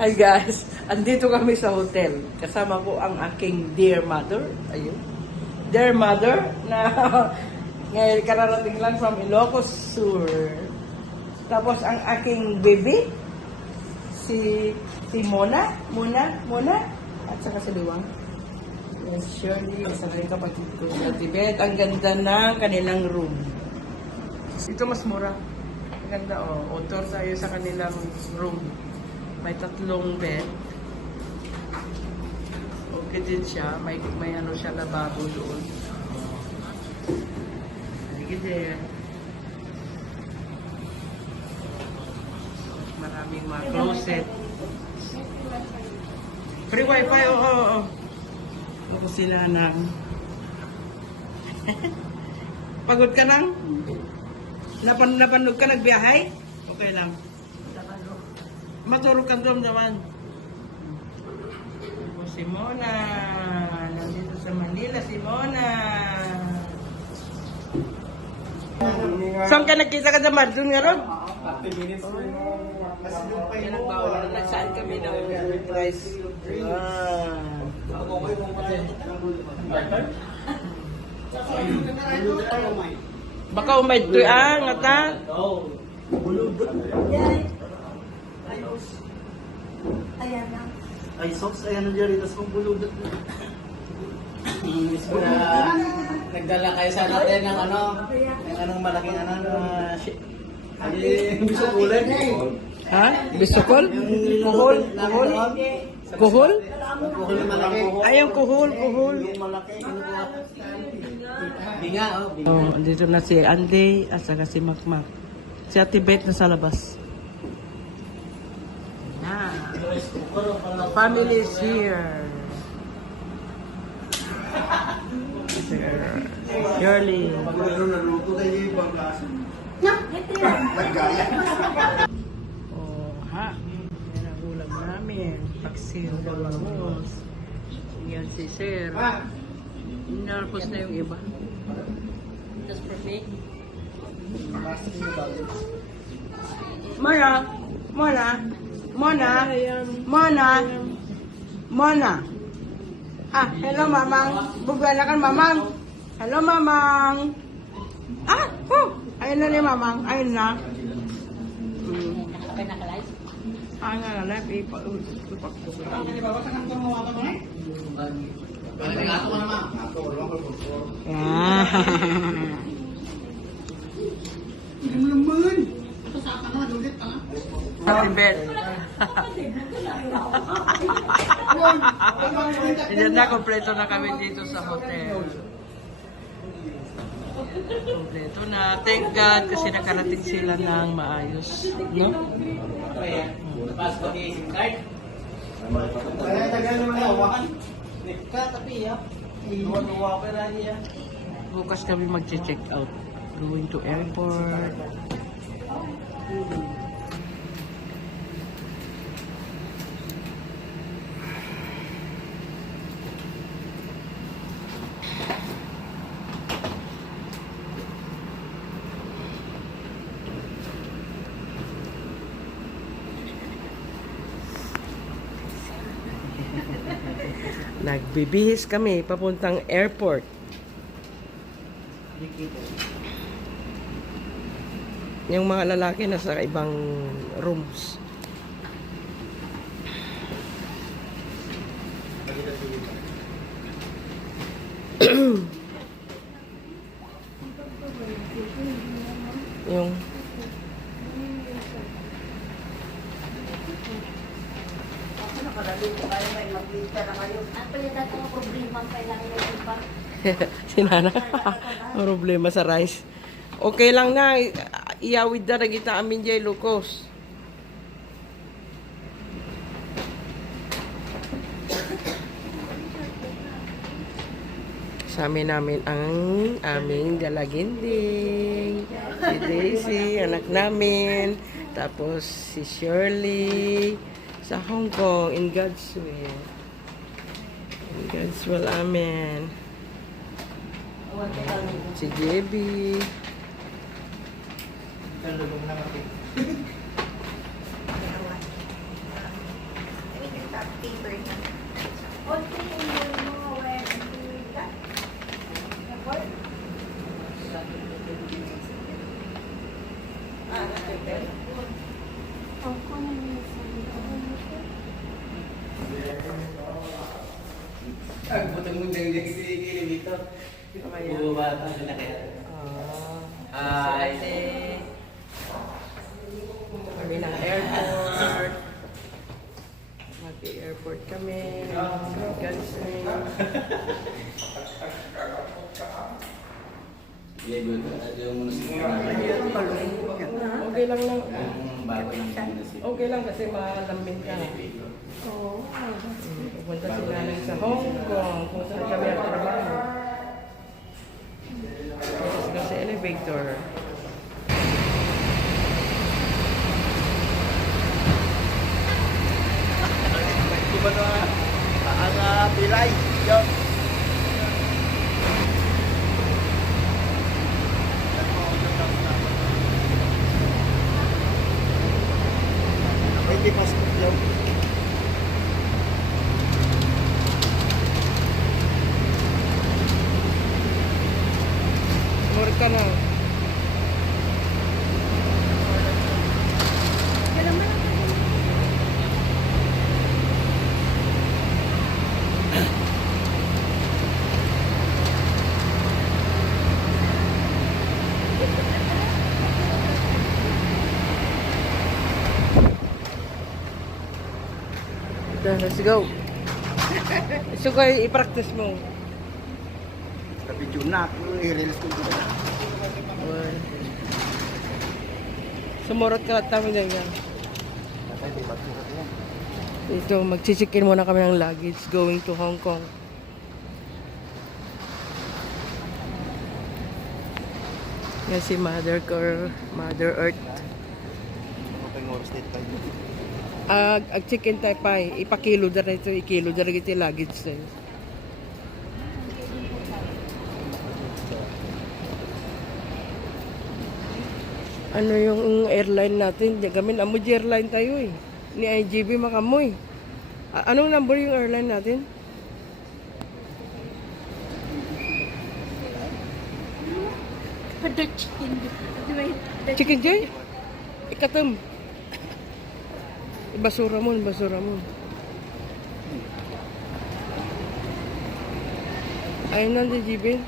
Hi guys, andito kami sa hotel. Kasama ko ang aking dear mother. Ayun. Dear mother na ngayon kararating lang from Ilocos Sur. Tapos ang aking baby, si Mona. At saka si Liwang. Yes, Shirley. Kasama yung kapatid ko sa Tibet. Ang ganda ng kanilang room. Ito mas mura. Ang ganda, oh. Tour tayo sa kanilang room. May 3 bed. Okay din siya. May ano siya na babo doon. Sige din. Maraming mga closet. Free wifi, oo. Ako sila ng... Pagod ka nang? Napanood ka nagbiyahay? Okay lang. Matulog ka doon naman. Si Mona. Nandito sa Manila si Mona. Saan ka nagkita ka naman? Doon nga ron? 30 minutes na yung Yan ang bawal. Nagsaan kami ng price. Baka umay ito ngata. Ayan na. ay socks, ayan na dyan, tapos kung buludot na. Nagdala kayo sa natin ng ano, ng anong malaking ano, bisukulan. Ha? Bisukol? Kuhol? Kuhol? Kuhol? Kuhol yung malaki. Ay, yung kuhol. Yung malaki, kinukuha. Binga, binga. Oh, dito na si Andy at saka si Makmak. Si Ate Beth na sa labas. The family is here. Shirley. Oh, ha? Yan ang ulam namin. Paksiw na bangus. Yan si Sir. Narpos na yung iba. Just for me. Mona. Ah, hello mamang. Bugala kan mamang. Hello mamang. Ah, ayun na ni mamang. Ayun na. Okay na ka-live? Ah, nga na live. Happy bed. Yan na, kompleto na kami dito sa hotel. Kompleto na. Thank God kasi nakarating sila ng maayos. No? Bukas kami mag-check out. Going to airport. Nagbibihis kami papuntang airport. Yung mga lalaki nasa ibang rooms. Yung Ang palitan ko ng problema kailangan na pa. sinana. Problema sa rice. Okay lang na. Iyawid na kita amin jay lukos. Kasama namin ang aming dalaginding. Si Daisy, anak namin. Tapos si Shirley sa Hong Kong in God's will. In God's will, amen. Si JB. paper niya. Okay, hindi mo when ka. Report? Hotel. Ako na niya sa Ang butang-butang din si Kilim dito. Bumaba pa sila kaya. Hi. Kasi kami ng airport. Mag-airport kami. Gansing. Level ko. At yung munisipyo Okay lang lang. yung bago ng munisipyo. Okay lang kasi malambing ka. Oo. Pupunta si nanay sa Hong Kong. Kung saan kami ang trabaho. Tapos ka sa elevator. Di ba na ang pilay? Yo. Hindi pas yo. Mura ka na. Let's go. So kayo i-practice mo. Tapi junak, i-release ko dito. Sumurot ka at kami na yan. Patay di bakit yan. Ito, mag-check-in muna kami ng luggage going to Hong Kong. Yan si Mother Earth. Open oras dito tayo. Ag-check-in tayo pa eh. Ipakilo na ito, ikilo na rin ito yung luggage na yun. Ano yung airline natin? Gamin, Amuji Airline tayo eh. Ni IGB Makamoy. Anong number yung airline natin? The chicken. Chicken Joy? Ikatam. Basura mo, basura mo. Ayun na, GB.